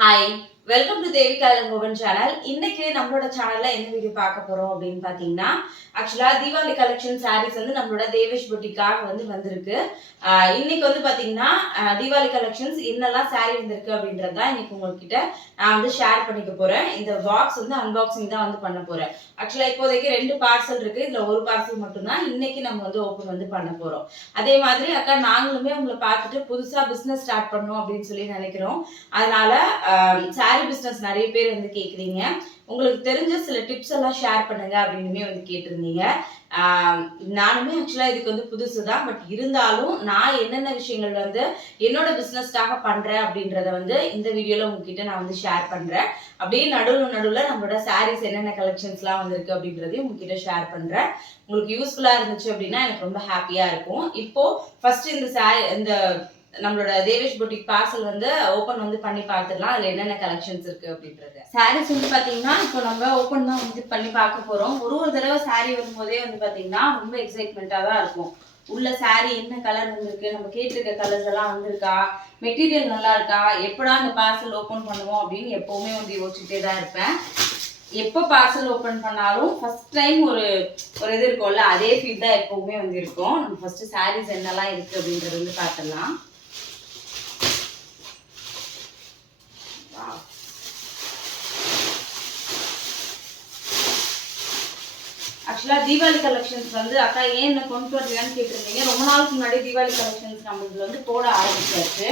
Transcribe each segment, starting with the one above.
系 welcome to Devi Kalangovan channel இன்னைக்கு நம்மளோட சேனல்ல என்ன வீடியோ பார்க்க போறோம் அப்படின்னு பாத்தீங்கன்னா ஆக்சுவலா தீபாவளி கலெக்ஷன் சாரீஸ் வந்து நம்மளோட தேவேஷ் புட்டிக்காக வந்து வந்திருக்கு. இன்னைக்கு வந்து பாத்தீங்கன்னா தீபாவளி கலெக்ஷன்ஸ் என்னெல்லாம் சாரீ வந்திருக்கு அப்படின்றது தான் இன்னைக்கு உங்ககிட்ட நான் வந்து ஷேர் பண்ணிக்க போறேன். இந்த பாக்ஸ் வந்து அன்பாக்சிங் தான் வந்து பண்ண போறேன். ஆக்சுவலா இப்போதைக்கு ரெண்டு பார்சல் இருக்கு. இதுல ஒரு பார்சல் மட்டும்தான் இன்னைக்கு நம்ம வந்து ஓப்பன் வந்து பண்ண போறோம். அதே மாதிரி அக்கா நாங்களுமே உங்களை பார்த்துட்டு புதுசா பிசினஸ் ஸ்டார்ட் பண்ணணும் அப்படின்னு சொல்லி நினைக்கிறோம். அதனால சாரி பிஸ்னஸ் நிறைய பேர் வந்து கேட்குறீங்க உங்களுக்கு தெரிஞ்ச சில டிப்ஸ் எல்லாம் ஷேர் பண்ணுங்க அப்படின்னுமே வந்து கேட்டிருந்தீங்க. நானுமே ஆக்சுவலாக இதுக்கு வந்து புதுசு தான் பட் இருந்தாலும் நான் என்னென்ன விஷயங்கள் வந்து என்னோட பிஸ்னஸ்க்காக பண்ணுறேன் அப்படின்றத வந்து இந்த வீடியோவில் உங்ககிட்ட நான் வந்து ஷேர் பண்ணுறேன் அப்படியே நடுவில் நடுவில் நம்மளோட சாரீஸ் என்னென்ன கலெக்ஷன்ஸ்லாம் வந்திருக்கு அப்படின்றதையும் உங்ககிட்ட ஷேர் பண்ணுறேன் உங்களுக்கு யூஸ்ஃபுல்லாக இருந்துச்சு அப்படின்னா எனக்கு ரொம்ப ஹாப்பியாக இருக்கும். இப்போது ஃபஸ்ட்டு இந்த சாரி இந்த நம்மளோட தேவேஷ் புட்டிக் பார்சல் வந்து ஓப்பன் வந்து பண்ணி பார்த்துடலாம். அதில் என்னென்ன கலெக்ஷன்ஸ் இருக்கு அப்படின்றது. சாரீஸ் வந்து பார்த்தீங்கன்னா இப்போ நம்ம ஓப்பன் தான் வந்து பண்ணி பார்க்க போகிறோம் ஒரு ஒரு தடவை சாரீ வரும்போதே வந்து பார்த்தீங்கன்னா ரொம்ப எக்ஸைட்மெண்ட்டாக தான் இருக்கும். உள்ள சாரீ என்ன கலர் வந்திருக்கு? நம்ம கேட்டிருக்க கலர்ஸ் எல்லாம் வந்திருக்கா? மெட்டீரியல் நல்லா இருக்கா? எப்படா இந்த பார்சல் ஓப்பன் பண்ணுவோம் அப்படின்னு எப்போவுமே வந்து யோசிச்சுட்டே தான் இருப்பேன். எப்போ பார்சல் ஓப்பன் பண்ணாலும் ஃபர்ஸ்ட் டைம் ஒரு ஒரு இது இருக்கும்ல அதே ஃபீல் தான் எப்போவுமே வந்து இருக்கும். நம்ம ஃபர்ஸ்ட் சாரீஸ் என்னெல்லாம் இருக்கு அப்படின்றது வந்து பார்த்துடலாம். ஆக்சுவலாக தீபாவளி கலெக்ஷன்ஸ் வந்து அக்கா ஏன் என்ன கொண்டு வரலையான்னு கேட்டிருந்தீங்க. ரொம்ப நாளுக்கு முன்னாடி தீபாவளி கலெக்ஷன்ஸ் நம்மளுக்கு வந்து போட ஆரம்பிச்சாச்சு.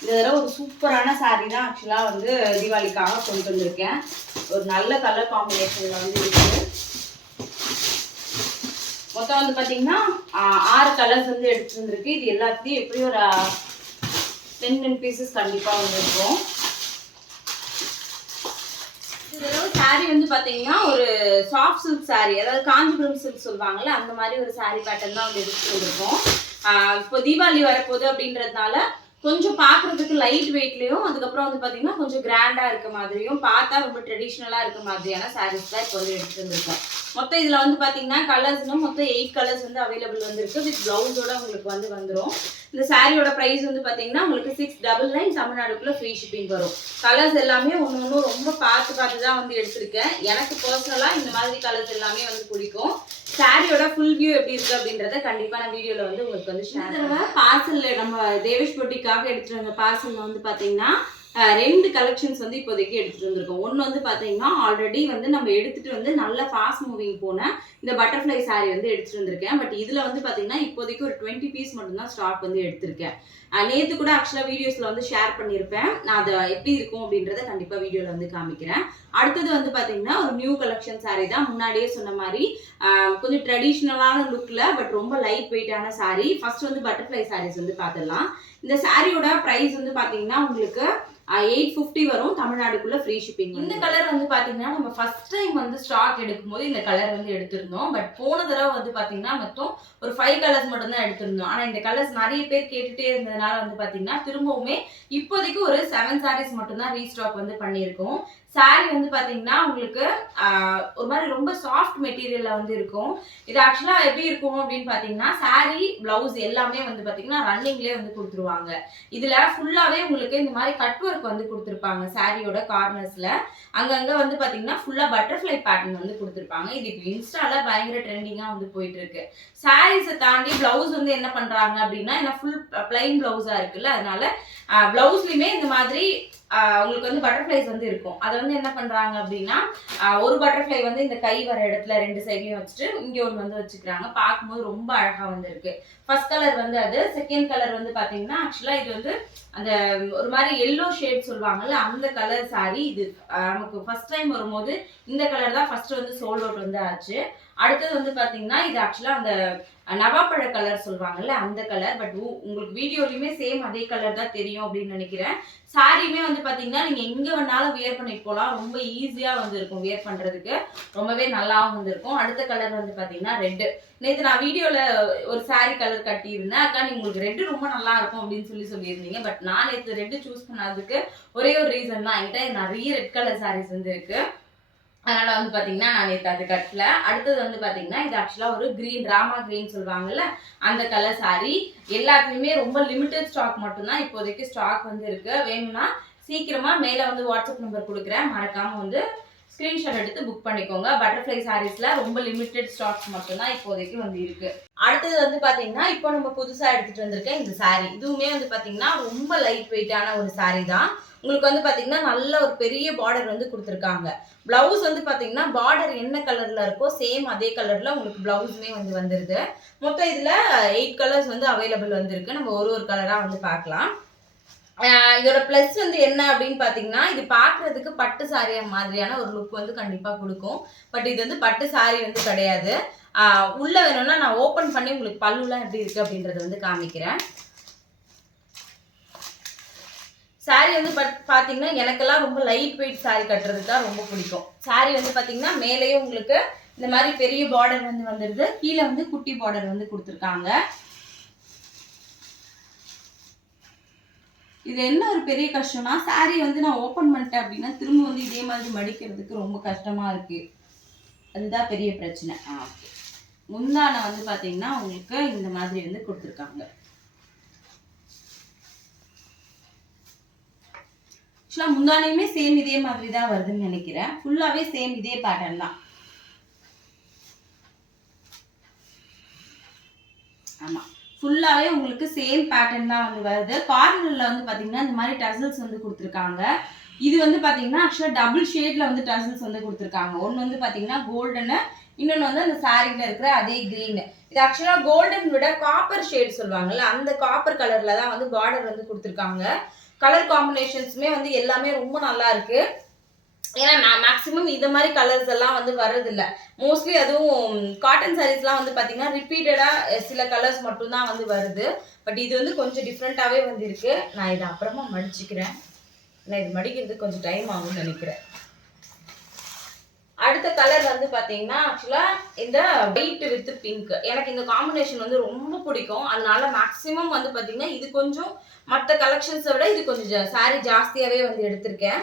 இந்த தடவை ஒரு சூப்பரான சாரீ தான் ஆக்சுவலாக வந்து தீபாவளிக்காக கொண்டு வந்திருக்கேன். ஒரு நல்ல கலர் காம்பினேஷனில் வந்து இருக்குது மொத்தம் வந்து பார்த்தீங்கன்னா ஆறு கலர்ஸ் வந்து எடுத்துருந்துருக்கு இது எல்லாத்தையும் எப்படியும் ஒரு டென் டென் பீசஸ் கண்டிப்பாக வந்துருக்கும் இருக்கும் வந்து பாத்தீங்கன்னா ஒரு சாஃப்ட் சில்க் saree அதாவது காஞ்சிபுரம் சில்க் சொல்லுவாங்கல்ல அந்த மாதிரி ஒரு சாரீ பேட்டர்ன் தான் வந்து எடுத்து வந்திருக்கோம் இப்போ தீபாவளி வரப்போகுது அப்படின்றதுனால கொஞ்சம் பார்க்குறதுக்கு லைட் வெயிட்லயும் அதுக்கப்புறம் வந்து பாத்தீங்கன்னா கொஞ்சம் கிராண்டா இருக்க மாதிரியும் பார்த்தா ரொம்ப ட்ரெடிஷ்னலா இருக்க மாதிரியான சாரீஸ் தான் இப்போ வந்து எடுத்துருந்துருக்கோம் மொத்தம் இதுல வந்து பாத்தீங்கன்னா கலர்ஸ்னு மொத்தம் எயிட் கலர்ஸ் வந்து அவைலபிள் வந்திருக்கு. வித் பிளவுஸோட உங்களுக்கு வந்து வந்துடும் இந்த சாரியோட பிரைஸ் வந்து பாத்தீங்கன்னா உங்களுக்கு சிக்ஸ் டபுள் நைன் தமிழ்நாடுக்குள்ள ஃப்ரீ ஷிப்பிங் வரும். கலர்ஸ் எல்லாமே ஒன்று ஒன்று ரொம்ப பார்த்து பார்த்து தான் வந்து எடுத்திருக்கேன். எனக்கு பர்சனலாக இந்த மாதிரி கலர்ஸ் எல்லாமே வந்து பிடிக்கும். சாரியோட ஃபுல் வியூ எப்படி இருக்கு அப்படின்றத கண்டிப்பா நான் வீடியோல வந்து உங்களுக்கு வந்து ஷேர் பார்சல்ல நம்ம தேவேஷ் பொட்டிக்காக எடுத்துட்டு வந்த பார்சல்ல வந்து பாத்தீங்கன்னா அஹ், ரெண்டு கலெக்ஷன்ஸ் வந்து இப்போதைக்கு எடுத்துட்டு வந்திருக்கோம். ஒன்று வந்து பார்த்தீங்கன்னா ஆல்ரெடி வந்து நம்ம எடுத்துட்டு வந்து நல்ல ஃபாஸ்ட் மூவிங் போன இந்த பட்டர்ஃப்ளை சாரீ வந்து எடுத்துட்டு வந்திருக்கேன். பட் இதில் வந்து பார்த்தீங்கன்னா இப்போதைக்கு ஒரு டுவெண்ட்டி பீஸ் மட்டும்தான் ஸ்டாக் வந்து எடுத்திருக்கேன். நேற்று கூட ஆக்சுவலாக வீடியோஸில் வந்து ஷேர் பண்ணியிருப்பேன் நான் அதை எப்படி இருக்கும் அப்படின்றத கண்டிப்பாக வீடியோவில் வந்து காமிக்கிறேன். அடுத்தது வந்து பார்த்தீங்கன்னா ஒரு நியூ கலெக்ஷன் saree தான். முன்னாடியே சொன்ன மாதிரி கொஞ்சம் ட்ரெடிஷ்னலான லுக்கில் பட் ரொம்ப லைட் வெயிட்டான சாரீ ஃபர்ஸ்ட் வந்து பட்டர்ஃப்ளை சாரீஸ் வந்து பார்த்துடலாம் இந்த சாரியோட பிரைஸ் வந்து பாத்தீங்கன்னா உங்களுக்கு எயிட் ஃபிஃப்டி வரும். தமிழ்நாடுக்குள்ள ஃப்ரீ ஷிப்பிங் இந்த கலர் வந்து பாத்தீங்கன்னா நம்ம ஃபர்ஸ்ட் டைம் வந்து ஸ்டாக் எடுக்கும்போது இந்த கலர் வந்து எடுத்திருந்தோம். பட் போன தடவை வந்து பாத்தீங்கன்னா மொத்தம் ஒரு ஃபைவ் கலர்ஸ் மட்டும் தான் எடுத்திருந்தோம். ஆனா இந்த கலர்ஸ் நிறைய பேர் கேட்டுட்டே இருந்ததுனால வந்து பாத்தீங்கன்னா திரும்பவுமே இப்போதைக்கு ஒரு செவன் சாரீஸ் மட்டும் தான் ரீஸ்டாக் வந்து பண்ணியிருக்கோம். சாரி வந்து பார்த்தீங்கன்னா உங்களுக்கு ஒரு மாதிரி ரொம்ப சாஃப்ட் மெட்டீரியலில் வந்து இருக்கும். இது ஆக்சுவலாக எப்படி இருக்கும் அப்படின்னு பார்த்தீங்கன்னா சாரி ப்ளவுஸ் எல்லாமே வந்து பார்த்தீங்கன்னா ரன்னிங்லேயே வந்து கொடுத்துருவாங்க. இதில் ஃபுல்லாகவே உங்களுக்கு இந்த மாதிரி கட் ஒர்க் வந்து கொடுத்துருப்பாங்க சாரியோட கார்னர்ஸில் அங்கங்கே வந்து பார்த்தீங்கன்னா ஃபுல்லாக பட்டர்ஃப்ளை பேட்டர்ன் வந்து கொடுத்துருப்பாங்க. இது இப்போ இன்ஸ்டால பயங்கர ட்ரெண்டிங்காக வந்து போயிட்டு இருக்கு சாரீஸை தாண்டி ப்ளவுஸ் வந்து என்ன பண்ணுறாங்க அப்படின்னா என்ன ஃபுல் பிளைன் ப்ளவுஸாக இருக்குல்ல அதனால ப்ளவுஸ்லையுமே இந்த மாதிரி உங்களுக்கு வந்து பட்டர்ஃப்ளைஸ் வந்து இருக்கும். அதை வந்து என்ன பண்ணுறாங்க அப்படின்னா ஒரு பட்டர்ஃப்ளை வந்து இந்த கை வர இடத்துல ரெண்டு சைட்லையும் வச்சுட்டு இங்கே ஒன்று வந்து வச்சுக்கிறாங்க. பார்க்கும்போது ரொம்ப அழகாக வந்து இருக்கு ஃபர்ஸ்ட் கலர் வந்து அது செகண்ட் கலர் வந்து பார்த்தீங்கன்னா ஆக்சுவலாக இது வந்து அந்த ஒரு மாதிரி எல்லோ ஷேட் சொல்லுவாங்கல்ல அந்த கலர் சாரி இது. நமக்கு ஃபர்ஸ்ட் டைம் வரும்போது இந்த கலர் தான் ஃபர்ஸ்ட் வந்து சோல்ட் அவுட் வந்து ஆச்சு. அடுத்தது வந்து பார்த்தீங்கன்னா இது ஆக்சுவலாக அந்த நவாப்பழ கலர் சொல்லுவாங்கல்ல அந்த கலர் பட் உங்களுக்கு வீடியோலையுமே சேம் அதே கலர் தான் தெரியும் அப்படின்னு நினைக்கிறேன். சாரியுமே வந்து பார்த்தீங்கன்னா நீங்கள் எங்கே வேணாலும் வியர் பண்ணிட்டு போகலாம் ரொம்ப ஈஸியாக வந்து இருக்கும் வியர் பண்ணுறதுக்கு ரொம்பவே நல்லாவும் வந்துருக்கும். அடுத்த கலர் வந்து பார்த்தீங்கன்னா ரெட்டு நேற்று நான் வீடியோவில் ஒரு சாரி கலர் கட்டியிருந்தேன். அக்கா நீங்கள் உங்களுக்கு ரெட்டு ரொம்ப நல்லா இருக்கும் அப்படின்னு சொல்லி சொல்லியிருந்தீங்க. பட் நான் நேற்று ரெட்டு சூஸ் பண்ணதுக்கு ஒரே ஒரு ரீசன் தான். என்கிட்ட நிறைய ரெட் கலர் சாரீஸ் வந்து இருக்குது அதனால் வந்து பார்த்தீங்கன்னா நான் நேற்று அது கட்டல. அடுத்தது வந்து பார்த்தீங்கன்னா இது ஆக்சுவலாக ஒரு க்ரீன் ராமா க்ரீன் சொல்லுவாங்கல்ல அந்த கலர் சாரீ எல்லாத்துலேயுமே ரொம்ப லிமிட்டட் ஸ்டாக் மட்டும்தான் இப்போதைக்கு ஸ்டாக் வந்து இருக்குது வேணும்னா சீக்கிரமாக மேலே வந்து வாட்ஸ்அப் நம்பர் கொடுக்குறேன். மறக்காமல் வந்து ஸ்க்ரீன்ஷாட் எடுத்து புக் பண்ணிக்கோங்க. பட்டர்ஃப்ளை சாரீஸில் ரொம்ப லிமிடெட் ஸ்டாக்ஸ் மட்டும்தான் இப்போதைக்கு வந்து இருக்குது அடுத்தது வந்து பார்த்தீங்கன்னா இப்போ நம்ம புதுசாக எடுத்துகிட்டு வந்திருக்க இந்த சாரீ இதுவுமே வந்து பார்த்தீங்கன்னா ரொம்ப லைட் வெயிட்டான ஒரு சாரீ தான். உங்களுக்கு வந்து பார்த்தீங்கன்னா நல்ல ஒரு பெரிய பார்டர் வந்து கொடுத்துருக்காங்க. ப்ளவுஸ் வந்து பார்த்தீங்கன்னா பார்டர் என்ன கலரில் இருக்கோ சேம் அதே கலரில் உங்களுக்கு ப்ளவுஸுமே வந்து வந்துருது. மொத்தம் இதில் எயிட் கலர்ஸ் வந்து அவைலபிள் வந்திருக்கு. நம்ம ஒரு ஒரு கலராக வந்து பார்க்கலாம். இதோட ப்ளஸ் வந்து என்ன அப்படின்னு பார்த்தீங்கன்னா இது பார்க்குறதுக்கு பட்டு சாரி மாதிரியான ஒரு லுக் வந்து கண்டிப்பாக கொடுக்கும். பட் இது வந்து பட்டு சாரி வந்து கிடையாது. உள்ளே உள்ள வேணும்னா நான் ஓப்பன் பண்ணி உங்களுக்கு பல்லுலாம் எப்படி இருக்கு அப்படின்றத வந்து காமிக்கிறேன். சாரி வந்து பட் பார்த்தீங்கன்னா எனக்கெல்லாம் ரொம்ப லைட் வெயிட் சாரி கட்டுறதுக்கு தான் ரொம்ப பிடிக்கும். சாரி வந்து பார்த்தீங்கன்னா மேலேயும் உங்களுக்கு இந்த மாதிரி பெரிய பார்டர் வந்து வந்துடுது கீழே வந்து குட்டி பார்டர் வந்து கொடுத்துருக்காங்க. இது என்ன ஒரு பெரிய கஷ்டம்னா saree வந்து நான் ஓப்பன் பண்ணிட்டேன் அப்படின்னா திரும்ப வந்து இதே மாதிரி மடிக்கிறதுக்கு ரொம்ப கஷ்டமா இருக்கு. அதுதான் பெரிய பிரச்சனை. ஆ ஓகே முந்தான வந்து பார்த்தீங்கன்னா உங்களுக்கு இந்த மாதிரி வந்து கொடுத்துருக்காங்க. ஆக்சுவலாக முந்தானையுமே சேம் இதே மாதிரி தான் வருதுன்னு நினைக்கிறேன். ஃபுல்லாகவே சேம் இதே பேட்டர்ன் தான். ஃபுல்லாகவே உங்களுக்கு சேம் பேட்டர்ன் தான் வந்து வருது. கார்னரில் வந்து பார்த்தீங்கன்னா இந்த மாதிரி டசல்ஸ் வந்து கொடுத்துருக்காங்க. இது வந்து பார்த்தீங்கன்னா ஆக்சுவலாக டபுள் ஷேடில் வந்து டசல்ஸ் வந்து கொடுத்துருக்காங்க. ஒன்று வந்து பார்த்தீங்கன்னா கோல்டனு இன்னொன்று வந்து அந்த சாரியில் இருக்கிற அதே க்ரீனு இது ஆக்சுவலாக கோல்டன் விட காப்பர் ஷேட் சொல்லுவாங்கல்ல அந்த காப்பர் கலரில் தான் வந்து பார்டர் வந்து கொடுத்துருக்காங்க. கலர் காம்பினேஷன்ஸுமே வந்து எல்லாமே ரொம்ப நல்லா இருக்குது ஏன்னா நான் மேக்ஸிமம் இந்த மாதிரி கலர்ஸ் எல்லாம் வந்து வர்றதில்ல. மோஸ்ட்லி அதுவும் காட்டன் சாரீஸ்லாம் வந்து பார்த்தீங்கன்னா ரிப்பீட்டடாக சில கலர்ஸ் மட்டும்தான் வந்து வருது. பட் இது வந்து கொஞ்சம் டிஃப்ரெண்ட்டாகவே வந்துருக்கு. நான் இதை அப்புறமா மடிச்சுக்கிறேன். நான் இது மடிக்கிறதுக்கு கொஞ்சம் டைம் ஆகும்னு நினைக்கிறேன். அடுத்த கலர் வந்து பார்த்தீங்கன்னா ஆக்சுவலாக இந்த ஒயிட் வித் பிங்க் எனக்கு இந்த காம்பினேஷன் வந்து ரொம்ப பிடிக்கும். அதனால மேக்ஸிமம் வந்து பார்த்தீங்கன்னா இது கொஞ்சம் மற்ற கலெக்ஷன்ஸை விட இது கொஞ்சம் சாரீ ஜாஸ்தியாகவே வந்து எடுத்திருக்கேன்.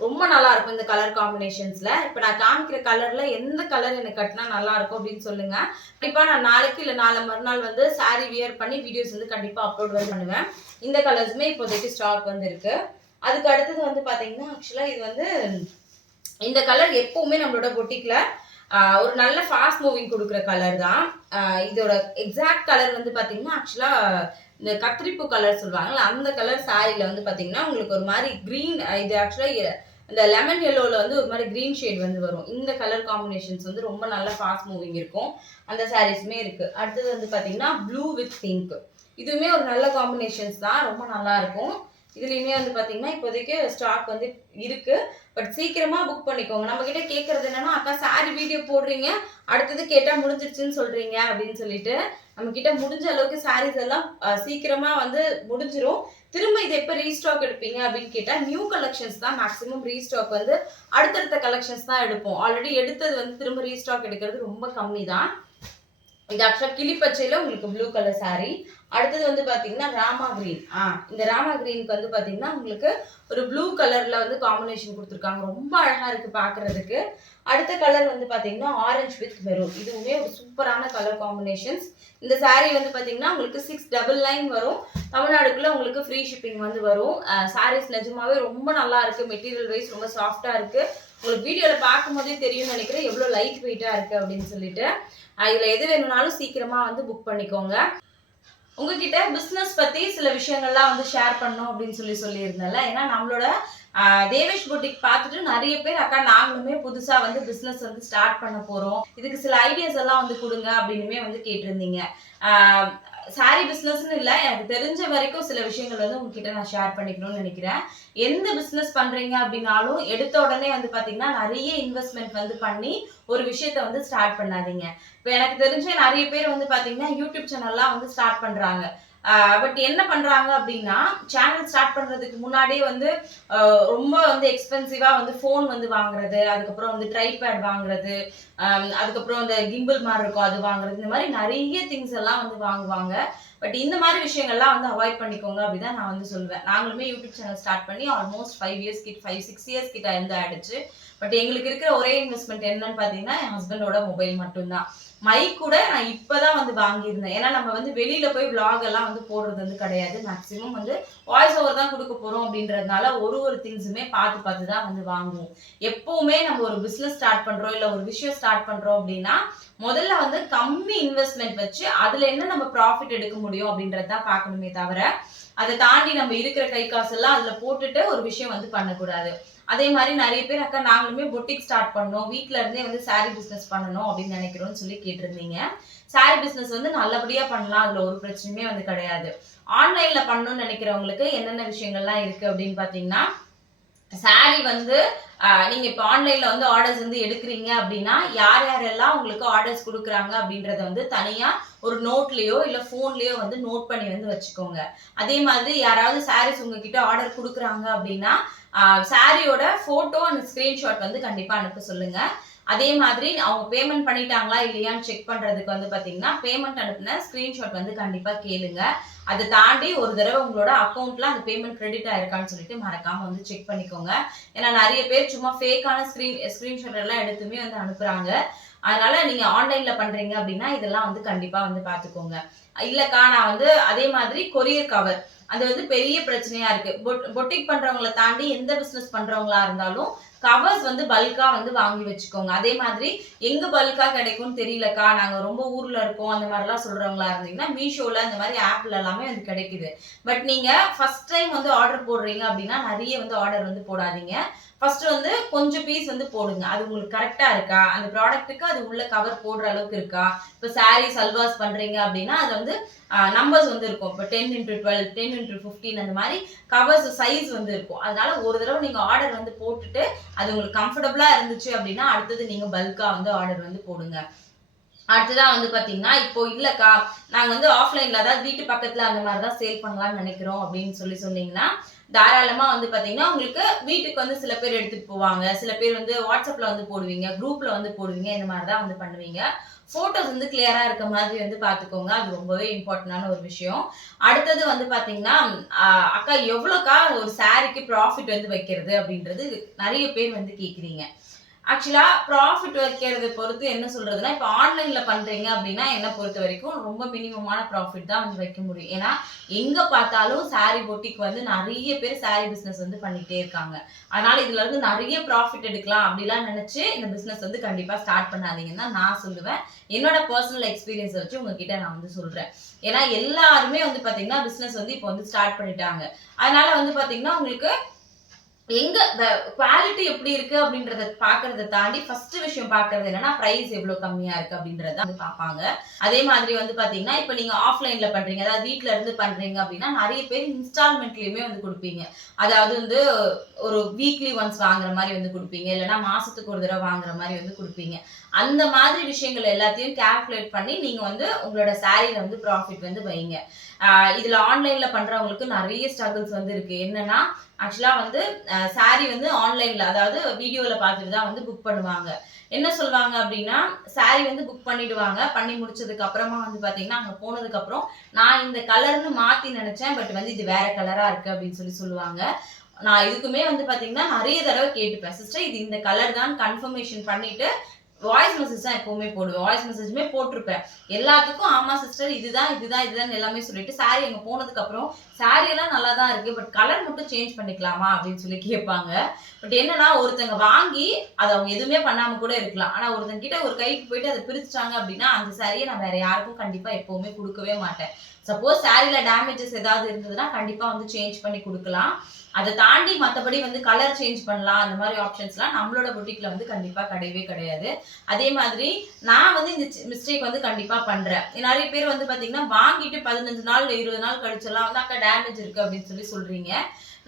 ரொம்ப நல்லா இருக்கும் இந்த கலர் காம்பினேஷன்ஸ்ல இப்போ நான் காமிக்கிற கலர்ல எந்த கலர் எனக்கு கட்டினா நல்லா இருக்கும் அப்படின்னு சொல்லுங்க. கண்டிப்பா நான் நாளைக்கு இல்லை நாளை மறுநாள் வந்து சாரி வியர் பண்ணி வீடியோஸ் வந்து கண்டிப்பா அப்லோட் வந்து பண்ணுவேன். இந்த கலர்ஸுமே இப்போதைக்கு ஸ்டாக் வந்து இருக்கு அதுக்கு அடுத்தது வந்து பாத்தீங்கன்னா ஆக்சுவலா இது வந்து இந்த கலர் எப்பவுமே நம்மளோட பொட்டிக்ல ஒரு நல்ல ஃபாஸ்ட் மூவிங் கொடுக்குற கலர் தான். இதோட எக்ஸாக்ட் கலர் வந்து பார்த்தீங்கன்னா ஆக்சுவலாக இந்த கத்திரிப்பூ கலர் சொல்லுவாங்கல்ல அந்த கலர் சாரியில் வந்து பார்த்தீங்கன்னா உங்களுக்கு ஒரு மாதிரி க்ரீன் இது ஆக்சுவலாக இந்த லெமன் எல்லோவில் வந்து ஒரு மாதிரி க்ரீன் ஷேட் வந்து வரும். இந்த கலர் காம்பினேஷன்ஸ் வந்து ரொம்ப நல்ல ஃபாஸ்ட் மூவிங் இருக்கும். அந்த சாரீஸுமே இருக்குது அடுத்தது வந்து பார்த்தீங்கன்னா ப்ளூ வித் பிங்க் இதுவுமே ஒரு நல்ல காம்பினேஷன்ஸ் தான். ரொம்ப நல்லா இருக்கும். இதுலேயுமே வந்து பார்த்தீங்கன்னா இப்போதைக்கு ஸ்டாக் வந்து இருக்குது பட் சீக்கிரமாக புக் பண்ணிக்கோங்க. நம்மக்கிட்ட கேட்குறது என்னென்னா என்னன்னா அக்கா சாரி வீடியோ போடுறீங்க. அடுத்தது கேட்டால் முடிஞ்சிருச்சுன்னு சொல்கிறீங்க அப்படின்னு சொல்லிட்டு நம்ம கிட்ட முடிஞ்ச அளவுக்கு சாரீஸ் எல்லாம் சீக்கிரமா வந்து முடிஞ்சிரும். திரும்ப இது எப்போ ரீஸ்டாக் எடுப்பீங்க அப்படின்னு கேட்டா நியூ கலெக்ஷன்ஸ் தான் மேக்ஸிமம் ரீஸ்டாக் வந்து அடுத்தடுத்த கலெக்ஷன்ஸ் தான் எடுப்போம். ஆல்ரெடி எடுத்தது வந்து திரும்ப ரீஸ்டாக் எடுக்கிறது ரொம்ப கம்மி தான் இது ஆக்சுவலாக கிளிப்பச்சையில் உங்களுக்கு ப்ளூ கலர் சாரீ அடுத்தது வந்து பார்த்தீங்கன்னா ராமா கிரீன் ஆ இந்த ராமா கிரீனுக்கு வந்து பார்த்தீங்கன்னா உங்களுக்கு ஒரு ப்ளூ கலரில் வந்து காம்பினேஷன் கொடுத்துருக்காங்க. ரொம்ப அழகாக இருக்குது பார்க்குறதுக்கு அடுத்த கலர் வந்து பார்த்தீங்கன்னா ஆரஞ்சு வித் மெரூன் இதுவுமே ஒரு சூப்பரான கலர் காம்பினேஷன்ஸ் இந்த saree வந்து பார்த்தீங்கன்னா உங்களுக்கு சிக்ஸ் டபுள் லைன் வரும். தமிழ்நாடுக்குள்ளே உங்களுக்கு ஃப்ரீ ஷிப்பிங் வந்து வரும். சாரீஸ் நிஜமாவே ரொம்ப நல்லா இருக்குது மெட்டீரியல் வைஸ் ரொம்ப சாஃப்டாக இருக்குது உங்களுக்கு வீடியோவில் பார்க்கும்போதே தெரியும்னு நினைக்கிறேன். எவ்வளோ லைட் வெயிட்டாக இருக்குது அப்படின்னு சொல்லிட்டு. இதில் இதுல எது வேணும்னாலும் சீக்கிரமா வந்து புக் பண்ணிக்கோங்க. உங்ககிட்ட பிஸ்னஸ் பத்தி சில விஷயங்கள்லாம் வந்து ஷேர் பண்ணோம் அப்படின்னு சொல்லி சொல்லியிருந்தேன்ல. ஏன்னா நம்மளோட ஆஹ், தேவேஷ் புட்டிக் பார்த்துட்டு நிறைய பேர் அக்கா நாங்களுமே புதுசா வந்து பிஸ்னஸ் வந்து ஸ்டார்ட் பண்ண போறோம். இதுக்கு சில ஐடியாஸ் எல்லாம் வந்து கொடுங்க அப்படின்னுமே வந்து கேட்டிருந்தீங்க. சாரி பிஸ்னஸ்னு இல்லை எனக்கு தெரிஞ்ச வரைக்கும் சில விஷயங்கள் வந்து உங்ககிட்ட நான் ஷேர் பண்ணிக்கணும்னு நினைக்கிறேன். எந்த பிஸ்னஸ் பண்றீங்க அப்படின்னாலும் எடுத்த உடனே வந்து பாத்தீங்கன்னா நிறைய இன்வெஸ்ட்மெண்ட் வந்து பண்ணி ஒரு விஷயத்த வந்து ஸ்டார்ட் பண்ணாதீங்க. இப்போ எனக்கு தெரிஞ்ச நிறைய பேர் வந்து பாத்தீங்கன்னா யூடியூப் சேனல்லாம் வந்து ஸ்டார்ட் பண்றாங்க. பட் என்ன பண்றாங்க அப்படின்னா சேனல் ஸ்டார்ட் பண்றதுக்கு முன்னாடியே வந்து ரொம்ப வந்து எக்ஸ்பென்சிவா வந்து ஃபோன் வந்து வாங்குறது அதுக்கப்புறம் வந்து ட்ரைபேட் வாங்குறது அதுக்கப்புறம் அந்த கிம்பிள் மாதிரி இருக்கும் அது வாங்குறது இந்த மாதிரி நிறைய திங்ஸ் எல்லாம் வந்து வாங்குவாங்க. பட் இந்த மாதிரி விஷயங்கள்லாம் வந்து அவாய்ட் பண்ணிக்கோங்க அப்படிதான் நான் வந்து சொல்லுவேன். நாங்களுமே யூடியூப் சேனல் ஸ்டார்ட் பண்ணி ஆல்மோஸ்ட் ஃபைவ் இயர்ஸ் கிட்ட ஃபைவ் சிக்ஸ் இயர்ஸ் கிட்ட இருந்து ஆயிடுச்சு. பட் எங்களுக்கு இருக்கிற ஒரே இன்வெஸ்ட்மெண்ட் என்னன்னு பார்த்தீங்கன்னா என் ஹஸ்பண்டோட மொபைல் மட்டும்தான். மைக் கூட நான் இப்பதான் வந்து வாங்கியிருந்தேன். ஏன்னா நம்ம வந்து வெளியில போய் விளாக் எல்லாம் வந்து போடுறது வந்து கிடையாது. மேக்ஸிமம் வந்து வாய்ஸ் ஓவர் தான் கொடுக்க போறோம் அப்படின்றதுனால ஒரு ஒரு திங்ஸுமே பார்த்து பார்த்து தான் வந்து வாங்குவோம். எப்பவுமே நம்ம ஒரு பிசினஸ் ஸ்டார்ட் பண்றோம் இல்ல ஒரு விஷயம் ஸ்டார்ட் பண்றோம் அப்படின்னா முதல்ல வந்து கம்மி இன்வெஸ்ட்மெண்ட் வச்சு அதுல என்ன நம்ம ப்ராஃபிட் எடுக்க முடியும் அப்படின்றத தான் பார்க்கணுமே தவிர அதை தாண்டி நம்ம இருக்கிற கை காசெல்லாம் அதுல போட்டுட்டு ஒரு விஷயம் வந்து பண்ணக்கூடாது. அதே மாதிரி நிறைய பேர் அக்கா நாங்களுமே பொட்டிக் ஸ்டார்ட் பண்ணோம். வீட்ல இருந்தே வந்து saree பிசினஸ் பண்ணணும் அப்படின்னு நினைக்கிறோம்னு சொல்லி கேட்டிருந்தீங்க. saree பிசினஸ் வந்து நல்லபடியா பண்ணலாம். அதுல ஒரு பிரச்சனையுமே வந்து கிடையாது. ஆன்லைன்ல பண்ணணும்னு நினைக்கிறவங்களுக்கு என்னென்ன விஷயங்கள்லாம் இருக்கு அப்படின்னு பாத்தீங்கன்னா சாரி வந்து நீங்க இப்போ ஆன்லைன்ல வந்து ஆர்டர்ஸ் வந்து எடுக்கிறீங்க அப்படின்னா யார் யாரெல்லாம் உங்களுக்கு ஆர்டர்ஸ் கொடுக்குறாங்க அப்படின்றத வந்து தனியா ஒரு நோட்லயோ இல்ல போன்லயோ வந்து நோட் பண்ணி வந்து வச்சுக்கோங்க. அதே மாதிரி யாராவது சாரீஸ் உங்ககிட்ட ஆர்டர் கொடுக்குறாங்க அப்படின்னா சாரியோட போட்டோ அண்ட் ஸ்கிரீன்ஷாட் வந்து கண்டிப்பா அனுப்ப சொல்லுங்க. அதே மாதிரி அவங்க பேமெண்ட் பண்ணிட்டாங்களா இல்லையான்னு செக் பண்றதுக்கு வந்து பாத்தீங்கன்னா பேமெண்ட் அனுப்புன ஸ்கிரீன்ஷாட் வந்து கண்டிப்பா கேளுங்க. அதை தாண்டி ஒரு தடவை உங்களோட அக்கௌண்ட்ல அந்த பேமெண்ட் கிரெடிட் ஆயிருக்கான்னு சொல்லிட்டு மறக்காம வந்து செக் பண்ணிக்கோங்க. ஏன்னா நிறைய பேர் சும்மா ஃபேக்கான ஸ்கிரீன் ஸ்கிரீன்ஷாட் எல்லாம் எடுத்துமே வந்து அனுப்புறாங்க. அதனால நீங்க ஆன்லைன்ல பண்றீங்க அப்படின்னா இதெல்லாம் வந்து கண்டிப்பா வந்து பாத்துக்கோங்க. இல்லக்கா நான் வந்து அதே மாதிரி கொரியர் கவர் அது வந்து பெரிய பிரச்சனையா இருக்கு. பொட்டிக் பண்றவங்களை தாண்டி எந்த பிசினஸ் பண்றவங்களா இருந்தாலும் கவர்ஸ் வந்து பல்கா வந்து வாங்கி வச்சுக்கோங்க. அதே மாதிரி எங்க பல்கா கிடைக்கும்னு தெரியலக்கா? நாங்க ரொம்ப ஊர்ல இருக்கோம் அந்த மாதிரிலாம் சொல்றவங்களா இருந்தீங்கன்னா மீஷோல இந்த மாதிரி ஆப்ல எல்லாமே வந்து கிடைக்குது. பட் நீங்க ஃபர்ஸ்ட் டைம் வந்து ஆர்டர் போடுறீங்க அப்படின்னா நிறைய வந்து ஆர்டர் வந்து போடாதீங்க. ஃபர்ஸ்ட் வந்து கொஞ்சம் பீஸ் வந்து போடுங்க. அது உங்களுக்கு கரெக்டா இருக்கா? அந்த ப்ராடக்ட்டுக்கு அது உள்ள கவர் போடுற அளவுக்கு இருக்கா? இப்போ சாரீ சல்வாஸ் பண்றீங்க அப்படின்னா அது வந்து நம்பர்ஸ் வந்து இருக்கும். இப்போ ten into twelve ten into fifteen அந்த மாதிரி கவர்ஸ் சைஸ் வந்து இருக்கும். அதனால ஒரு தடவை நீங்க ஆர்டர் வந்து போட்டுட்டு அது உங்களுக்கு கம்ஃபர்டபுளா இருந்துச்சு அப்படின்னா அடுத்தது நீங்க பல்கா வந்து ஆர்டர் வந்து போடுங்க. அடுத்ததான் வந்து பாத்தீங்கன்னா இப்போ இல்லக்கா நாங்க வந்து ஆஃப்லைன்ல அதாவது வீட்டு பக்கத்துல அந்த மாதிரி தான் சேல் பண்ணலாம்னு நினைக்கிறோம் அப்படின்னு சொல்லி சொன்னீங்கன்னா தாராளமா வந்து பாத்தீங்கன்னா உங்களுக்கு வீட்டுக்கு வந்து சில பேர் எடுத்துட்டு போவாங்க. சில பேர் வந்து வாட்ஸ்அப்ல வந்து போடுவீங்க குரூப்ல வந்து போடுவீங்க இந்த மாதிரி தான் வந்து பண்ணுவீங்க. போட்டோஸ் வந்து கிளியரா இருக்க மாதிரி வந்து பாத்துக்கோங்க. அது ரொம்பவே இம்பார்ட்டன்டான ஒரு விஷயம். அடுத்தது வந்து பாத்தீங்கன்னா அக்கா எவ்வளோக்கா ஒரு சாரிக்கு ப்ராஃபிட் வந்து வைக்கிறது அப்படின்றது நிறைய பேர் வந்து கேக்குறீங்க. ஆக்சுவலா ப்ராஃபிட் வைக்கிறது பொறுத்து என்ன சொல்றதுன்னா இப்போ ஆன்லைன்ல பண்றீங்க அப்படின்னா என்ன பொறுத்த வரைக்கும் ரொம்ப மினிமமான ப்ராஃபிட் தான் வந்து வைக்க முடியும். ஏன்னா எங்க பார்த்தாலும் சாரி பொட்டிக்கு வந்து நிறைய பேர் சாரி பிசினஸ் வந்து பண்ணிட்டே இருக்காங்க. அதனால இதுல இருந்து நிறைய ப்ராஃபிட் எடுக்கலாம் அப்படிலாம் நினைச்சு இந்த பிசினஸ் வந்து கண்டிப்பா ஸ்டார்ட் பண்ணாதீங்கன்னு தான் நான் சொல்லுவேன். என்னோட பர்சனல் எக்ஸ்பீரியன்ஸ் வச்சு உங்ககிட்ட நான் வந்து சொல்றேன். ஏன்னா எல்லாருமே வந்து பாத்தீங்கன்னா பிசினஸ் வந்து இப்போ வந்து ஸ்டார்ட் பண்ணிட்டாங்க. அதனால வந்து பாத்தீங்கன்னா உங்களுக்கு எங்க குவாலிட்டி எப்படி இருக்கு அப்படின்றத பாக்குறத தாண்டி ஃபர்ஸ்ட் விஷயம் பாக்குறது என்னன்னா பிரைஸ் எவ்வளவு கம்மியா இருக்கு அப்படின்றத வந்து பார்ப்பாங்க. அதே மாதிரி வந்து பாத்தீங்கன்னா இப்போ நீங்க ஆஃப்லைன்ல பண்றீங்க அதாவது வீட்ல இருந்து பண்றீங்க அப்படின்னா நிறைய பேர் இன்ஸ்டால்மெண்ட்லயுமே வந்து கொடுப்பீங்க. அதாவது வந்து ஒரு வீக்லி ஒன்ஸ் வாங்குற மாதிரி வந்து கொடுப்பீங்க இல்லைன்னா மாசத்துக்கு ஒரு தடவை வாங்குற மாதிரி வந்து கொடுப்பீங்க. அந்த மாதிரி விஷயங்கள் எல்லாத்தையும் கால்குலேட் பண்ணி நீங்க வந்து உங்களோட சாரியில வந்து ப்ராஃபிட் வந்து வைங்க. இதுல ஆன்லைன்ல பண்றவங்களுக்கு நிறைய ஸ்ட்ரகிள்ஸ் வந்து இருக்கு. என்னன்னா ஆக்சுவலாக வந்து சாரி வந்து ஆன்லைனில் அதாவது வீடியோவில் பார்த்துட்டு தான் வந்து புக் பண்ணுவாங்க. என்ன சொல்லுவாங்க அப்படின்னா சாரி வந்து புக் பண்ணிடுவாங்க. பண்ணி முடிச்சதுக்கு அப்புறமா வந்து பார்த்தீங்கன்னா அங்கே போனதுக்கப்புறம் நான் இந்த கலர்னு மாற்றி நினச்சேன் பட் வந்து இது வேற கலராக இருக்குது அப்படின்னு சொல்லி சொல்லுவாங்க. நான் இதுக்குமே வந்து பார்த்தீங்கன்னா நிறைய தடவை கேட்டுப்பேன். சிஸ்டர் இது இந்த கலர் தான் கன்ஃபர்மேஷன் பண்ணிட்டு வாய்ஸ் மெசேஜ் தான் எப்பவுமே போடுவேன். வாய்ஸ் மெசேஜுமே போட்டிருப்பேன். எல்லாத்துக்கும் ஆமா சிஸ்டர் இதுதான் இதுதான் இதுதான் எல்லாமே சொல்லிட்டு சாரி அங்க போனதுக்கு அப்புறம் சாரி எல்லாம் நல்லா தான் இருக்கு பட் கலர் மட்டும் சேஞ்ச் பண்ணிக்கலாமா அப்படின்னு சொல்லி கேட்பாங்க. பட் என்னன்னா ஒருத்தங்க வாங்கி அதை அவங்க எதுவுமே பண்ணாம கூட இருக்கலாம். ஆனா ஒருத்தங்க கிட்ட ஒரு கைக்கு போயிட்டு அதை பிரிச்சுட்டாங்க அப்படின்னா அந்த சாரியை நான் வேற யாருக்கும் கண்டிப்பா எப்பவுமே கொடுக்கவே மாட்டேன். சப்போஸ் சாரியில டேமேஜஸ் ஏதாவது இருந்ததுன்னா கண்டிப்பா வந்து சேஞ்ச் பண்ணி கொடுக்கலாம். அதை தாண்டி மற்றபடி வந்து கலர் சேஞ்ச் பண்ணலாம் அந்த மாதிரி ஆப்ஷன்ஸ்லாம் நம்மளோட புட்டிக்கில் வந்து கண்டிப்பாக கிடையவே கிடையாது. அதே மாதிரி நான் வந்து இந்த மிஸ்டேக் வந்து கண்டிப்பாக பண்ணுறேன் நிறைய பேர் வந்து பார்த்தீங்கன்னா வாங்கிட்டு பதினஞ்சு நாள் இருபது நாள் கழிச்செல்லாம் வந்து அக்கா டேமேஜ் இருக்கு அப்படின்னு சொல்லி சொல்கிறீங்க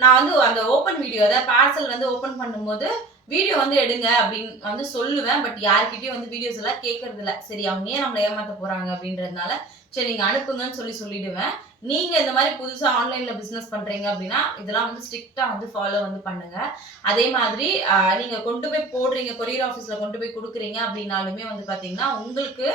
நான் வந்து அந்த ஓப்பன் வீடியோ அதை பார்சல் வந்து ஓப்பன் பண்ணும்போது வீடியோ வந்து எடுங்க அப்படின்னு வந்து சொல்லுவேன். பட் யார்கிட்டயும் வந்து வீடியோஸ் எல்லாம் கேட்கறது இல்லை சரி அவங்க ஏன் நம்மளை ஏமாத்த போறாங்க அப்படின்றதுனால சரி நீங்க அனுப்புங்கன்னு சொல்லி சொல்லிடுவேன். நீங்க இந்த மாதிரி புதுசா ஆன்லைன்ல பிசினஸ் பண்றீங்க அப்படின்னா இதெல்லாம் வந்து ஸ்ட்ரிக்டா வந்து ஃபாலோ வந்து பண்ணுங்க. அதே மாதிரி நீங்க கொண்டு போய் போடுறீங்க கொரியர் ஆஃபீஸ்ல கொண்டு போய் கொடுக்குறீங்க அப்படின்னாலுமே வந்து பாத்தீங்கன்னா உங்களுக்கு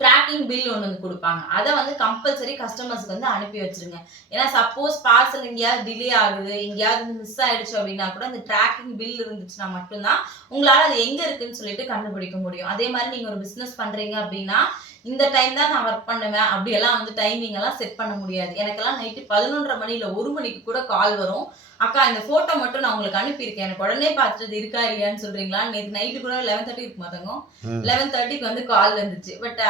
ட்ராக்கிங் பில் ஒன்று வந்து கொடுப்பாங்க. அதை வந்து கம்பல்சரி கஸ்டமர்ஸ்க்கு வந்து அனுப்பி வச்சிருங்க. ஏன்னா சப்போஸ் பார்சல் எங்கேயாவது டிலே ஆகுது எங்கேயாவது மிஸ் ஆயிடுச்சு அப்படின்னா கூட அந்த ட்ராக்கிங் பில் இருந்துச்சுன்னா மட்டும்தான் உங்களால் அது எங்கே இருக்குன்னு சொல்லிட்டு கண்டுபிடிக்க முடியும். அதே மாதிரி நீங்கள் ஒரு பிஸ்னஸ் பண்ணுறீங்க அப்படின்னா இந்த டைம் தான் நான் ஒர்க் பண்ணுவேன். அப்படியெல்லாம் வந்து டைமிங் எல்லாம் செட் பண்ண முடியாது. எனக்கெல்லாம் நைட்டு பதினொன்றரை மணி இல்லை ஒரு மணிக்கு கூட கால் வரும். அக்கா இந்த ஃபோட்டோ மட்டும் நான் உங்களுக்கு அனுப்பியிருக்கேன். எனக்கு உடனே பார்த்துட்டு இருக்கா இல்லையான்னு சொல்றீங்களா நேற்று நைட்டு கூட லெவன் தேர்ட்டி இருக்கு மாட்டாங்க ம். லெவன் தேர்ட்டிக்கு வந்து கால் வந்துச்சு. பட்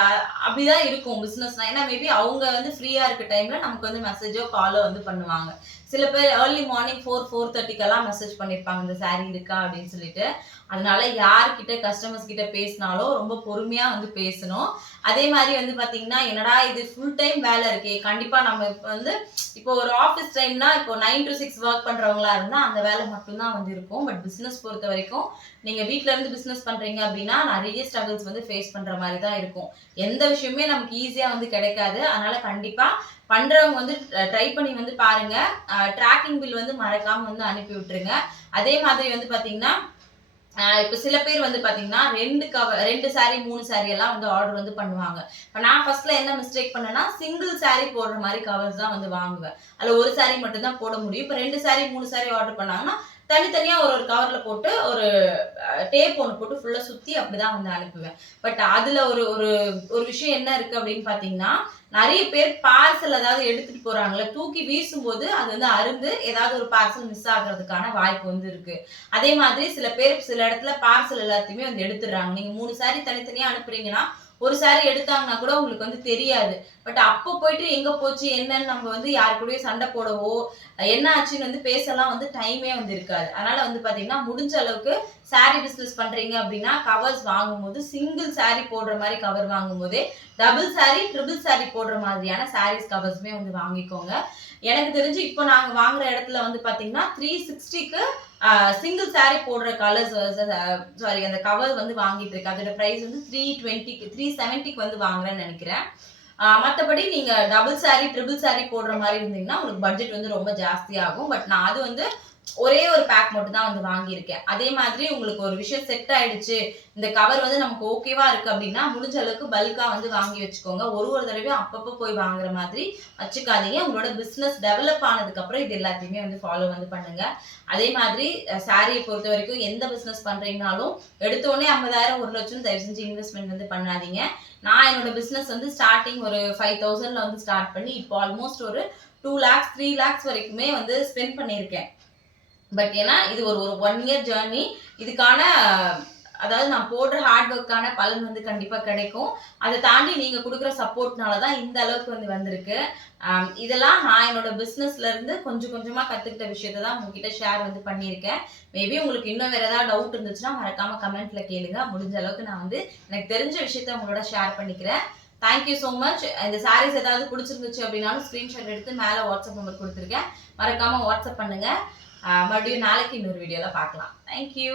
அப்படிதான் இருக்கும் பிஸ்னஸ்னா ஏன்னா மேபி அவங்க வந்து ஃப்ரீயா இருக்க டைம்ல நமக்கு வந்து மெசேஜோ காலோ வந்து பண்ணுவாங்க. சில பேர் ஏர்லி மார்னிங் ஃபோர் ஃபோர் தேர்ட்டிக்கெல்லாம் மெசேஜ் பண்ணியிருப்பாங்க இந்த saree இருக்கா? அப்படின்னு சொல்லிட்டு. அதனால யார்கிட்ட கஸ்டமர்ஸ் கிட்ட பேசினாலும் ரொம்ப பொறுமையா வந்து பேசணும். அதே மாதிரி வந்து பாத்தீங்கன்னா என்னடா இது ஃபுல் டைம் வேலை இருக்கே. கண்டிப்பா நம்ம இப்போ வந்து இப்போ ஒரு ஆஃபீஸ் டைம்னா இப்போ நைன் டு சிக்ஸ் ஒர்க் பண்றவங்களா இருந்தா அந்த வேலை மட்டும்தான் வந்து இருக்கும். பட் பிசினஸ் பொறுத்த வரைக்கும் நீங்க வீட்ல இருந்து பிசினஸ் பண்றீங்க அப்படின்னா நிறைய ஸ்ட்ரகிள்ஸ் வந்து ஃபேஸ் பண்ற மாதிரி தான் இருக்கும். எந்த விஷயமே நமக்கு ஈஸியா வந்து கிடைக்காது. அதனால கண்டிப்பா பண்றவங்க வந்து ட்ரை பண்ணி வந்து பாருங்க. ட்ராக்கிங் பில் வந்து மறக்காம வந்து அனுப்பி விட்டுருங்க. அதே மாதிரி வந்து பாத்தீங்கன்னா இப்போ சில பேர் வந்து பார்த்தீங்கன்னா ரெண்டு கவர் ரெண்டு saree மூணு saree எல்லாம் வந்து ஆர்டர் வந்து பண்ணுவாங்க. இப்போ நான் ஃபர்ஸ்ட்ல என்ன மிஸ்டேக் பண்ணேன்னா சிங்கிள் saree போடுற மாதிரி கவர்ஸ் தான் வந்து வாங்குவேன். அதில் ஒரு saree மட்டும் தான் போட முடியும். இப்போ ரெண்டு saree மூணு saree ஆர்டர் பண்ணாங்கன்னா தனித்தனியா ஒரு ஒரு கவர்ல போட்டு ஒரு டேப் ஒன்று போட்டு ஃபுல்லாக சுற்றி அப்படிதான் வந்து அனுப்புவேன். பட் அதுல ஒரு ஒரு ஒரு விஷயம் என்ன இருக்கு அப்படின்னு பார்த்தீங்கன்னா நிறைய பேர் பார்சல் ஏதாவது எடுத்துட்டு போறாங்கல்ல தூக்கி வீசும்போது அது வந்து அருந்து ஏதாவது ஒரு பார்சல் மிஸ் ஆகுறதுக்கான வாய்ப்பு வந்து இருக்கு. அதே மாதிரி சில பேர் சில இடத்துல பார்சல் எல்லாத்தையுமே வந்து எடுத்துடுறாங்க. நீங்க மூணு சாரி தனித்தனியா அனுப்புறீங்கன்னா ஒரு சாரி எடுத்தாங்கன்னா கூட உங்களுக்கு வந்து தெரியாது. பட் அப்போ போயிட்டு எங்க போச்சு என்னன்னு நம்ம வந்து யாரு கூடயும் சண்டை போடவோ என்ன ஆச்சுன்னு வந்து பேசலாம் வந்து டைமே வந்து இருக்காது. அதனால வந்து பாத்தீங்கன்னா முடிஞ்ச அளவுக்கு சாரி பிசினஸ் பண்றீங்க அப்படின்னா கவர்ஸ் வாங்கும்போது சிங்கிள் சாரி போடுற மாதிரி கவர் வாங்கும்போது டபுள் சாரி ட்ரிபிள் சாரி போடுற மாதிரியான சாரீஸ் கவர்ஸுமே வந்து வாங்கிக்கோங்க. எனக்கு தெரிஞ்சு இப்போ நாங்க வாங்குற இடத்துல வந்து பாத்தீங்கன்னா த்ரீ சிக்ஸ்டிக்கு சிங்கிள் சாரி போடுற கலர்ஸ் சாரி அந்த கவர் வந்து வாங்கிட்டு இருக்கு. அதோட ப்ரைஸ் வந்து த்ரீ டுவெண்ட்டிக்கு த்ரீ செவன்ட்டிக்கு வந்து வாங்குறேன்னு நினைக்கிறேன். ஆஹ் மத்தபடி நீங்க டபுள் சாரி ட்ரிபிள் சாரி போடுற மாதிரி இருந்தீங்கன்னா உங்களுக்கு பட்ஜெட் வந்து ரொம்ப ஜாஸ்தியாகும். பட் நான் அது வந்து ஒரே ஒரு பேக் மட்டும் தான் வந்து வாங்கியிருக்கேன். அதே மாதிரி உங்களுக்கு ஒரு விஷயம் செட் ஆயிடுச்சு இந்த கவர் வந்து நமக்கு ஓகேவா இருக்கு அப்படின்னா முடிஞ்ச அளவுக்கு பல்கா வந்து வாங்கி வச்சுக்கோங்க. ஒரு ஒரு தடவையும் அப்பப்போ போய் வாங்குற மாதிரி வச்சுக்காதீங்க. உங்களோட பிசினஸ் டெவலப் ஆனதுக்கு அப்புறம் இது எல்லாத்தையுமே வந்து ஃபாலோ வந்து பண்ணுங்க. அதே மாதிரி சாரியை பொறுத்த வரைக்கும் எந்த பிசினஸ் பண்றீங்கனாலும் எடுத்தோடனே ஐம்பதாயிரம் ஒரு லட்சம் தயவு செஞ்சு இன்வெஸ்ட்மெண்ட் வந்து பண்ணாதீங்க. நான் என்னோட பிசினஸ் வந்து ஸ்டார்டிங் ஒரு ஃபைவ் தௌசண்ட்ல வந்து ஸ்டார்ட் பண்ணி இப்போ ஆல்மோஸ்ட் ஒரு டூ லேக்ஸ் த்ரீ லேக்ஸ் வரைக்குமே வந்து ஸ்பெண்ட் பண்ணியிருக்கேன். பட் ஏன்னா இது ஒரு ஒரு ஒன் இயர் ஜேர்னி இதுக்கான அதாவது நான் போடுற ஹார்ட் ஒர்க்கான பலன் வந்து கண்டிப்பாக கிடைக்கும். அதை தாண்டி நீங்கள் கொடுக்குற சப்போர்ட்னால தான் இந்த அளவுக்கு வந்து வந்திருக்கு. இதெல்லாம் நான் என்னோட பிஸ்னஸ்லேருந்து கொஞ்சம் கொஞ்சமாக கற்றுக்கிட்ட விஷயத்த தான் உங்ககிட்ட ஷேர் வந்து பண்ணியிருக்கேன். மேபி உங்களுக்கு இன்னும் வேறு ஏதாவது டவுட் இருந்துச்சுன்னா மறக்காம கமெண்ட்ல கேளுங்க. முடிஞ்ச அளவுக்கு நான் வந்து எனக்கு தெரிஞ்ச விஷயத்த உங்களோட ஷேர் பண்ணிக்கிறேன். தேங்க்யூ ஸோ மச் இந்த சாரீஸ் ஏதாவது பிடிச்சிருந்துச்சு அப்படின்னாலும் ஸ்க்ரீன்ஷாட் எடுத்து மேலே வாட்ஸ்அப் நம்பர் கொடுத்துருக்கேன். மறக்காமல் வாட்ஸ்அப் பண்ணுங்கள் மறுபடியும் நாளைக்கு இன்னொரு வீடியோவில் பார்க்கலாம். தேங்க்யூ